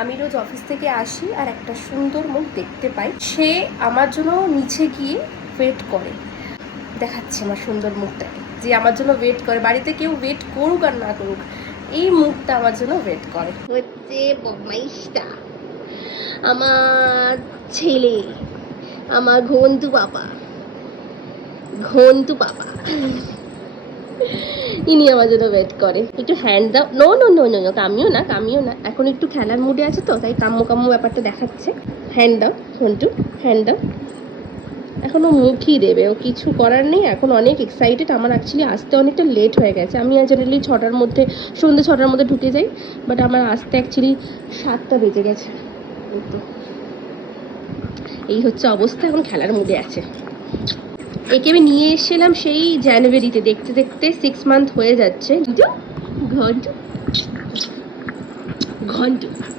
আমি রোজ অফিস থেকে আসি আর একটা সুন্দর মুখ দেখতে পাই, সে আমার জন্য নিচে গিয়ে ওয়েট করে। দেখাচ্ছে আমার সুন্দর মুখটাকে, যে আমার জন্য ওয়েট করে। বাড়িতে কেউ ওয়েট করুক আর না করুক, এই মুখটা আমার জন্য ওয়েট করে। হচ্ছে বদমাইশটা আমার ছেলে, আমার ঘন্টু বাবা, ঘন্টু বাবা, ইনি আমার জন্য ওয়েট করে। একটু হ্যান্ড দাও। নো নো নো নো, কামিও না, কামিও না, এখন একটু খেলার মুডে আছে তো, তাই কাম্য কাম্য ব্যাপারটা দেখাচ্ছে। হ্যান্ড দাও ঘন্টু, হ্যান্ড দাও। এখনও মুখই দেবে, ও কিছু করার নেই, এখন অনেক এক্সাইটেড। আমার অ্যাকচুয়ালি আসতে অনেকটা লেট হয়ে গেছে। আমি জেনারেলি 6টার মধ্যে, সন্ধ্যে 6টার মধ্যে ঢুকে যাই, বাট আমার আসতে অ্যাকচুয়ালি 7টা বেজে গেছে। তো এই হচ্ছে অবস্থা, এখন খেলার মুডে আছে। একে আমি নিয়ে এসেছিলাম সেই জানুয়ারিতে, দেখতে দেখতে 6 মান্থ হয়ে যাচ্ছে। ঘন্টু ঘন্টু ঘন্টু